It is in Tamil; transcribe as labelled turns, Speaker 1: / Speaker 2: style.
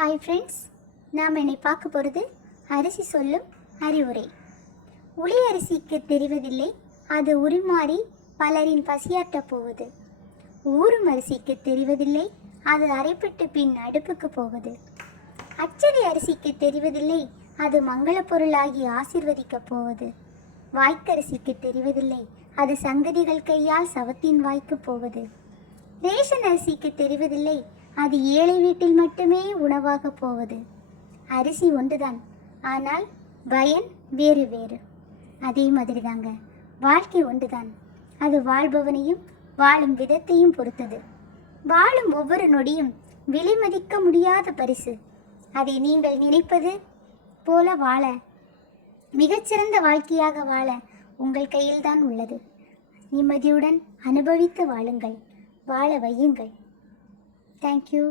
Speaker 1: ஹாய் ஃப்ரெண்ட்ஸ் நாம் என்னை பார்க்க போகிறது அரிசி சொல்லும் அறிவுரை. உளி அரிசிக்கு தெரிவதில்லை அது உருமாறி பலரின் பசியாற்றப் போவது. ஊறும் அரிசிக்கு தெரிவதில்லை அது அரைப்பட்டு பின் அடுப்புக்கு போவது. அச்சடி அரிசிக்கு தெரிவதில்லை அது மங்கள பொருளாகி ஆசிர்வதிக்கப் போவது. வாய்க்கரிசிக்கு தெரிவதில்லை அது சங்கதிகள் கையால் சவத்தின் வாய்க்கு போவது. ரேஷன் அரிசிக்கு தெரிவதில்லை அது ஏழை வீட்டில் மட்டுமே உணவாக போவது. அரிசி ஒன்றுதான் ஆனால் பயன் வேறு வேறு. அதே மாதிரி தாங்க வாழ்க்கை ஒன்றுதான் அது வாழ்பவனையும் வாழும் விதத்தையும் பொறுத்தது. வாழும் ஒவ்வொரு நொடியும் விலை மதிக்க முடியாத பரிசு. அதை நீங்கள் நினைப்பது போல வாழ மிகச்சிறந்த வாழ்க்கையாக வாழ உங்கள் கையில்தான் உள்ளது. நிம்மதியுடன் அனுபவித்து வாழுங்கள். வாழ வையுங்கள். தேங்க்யூ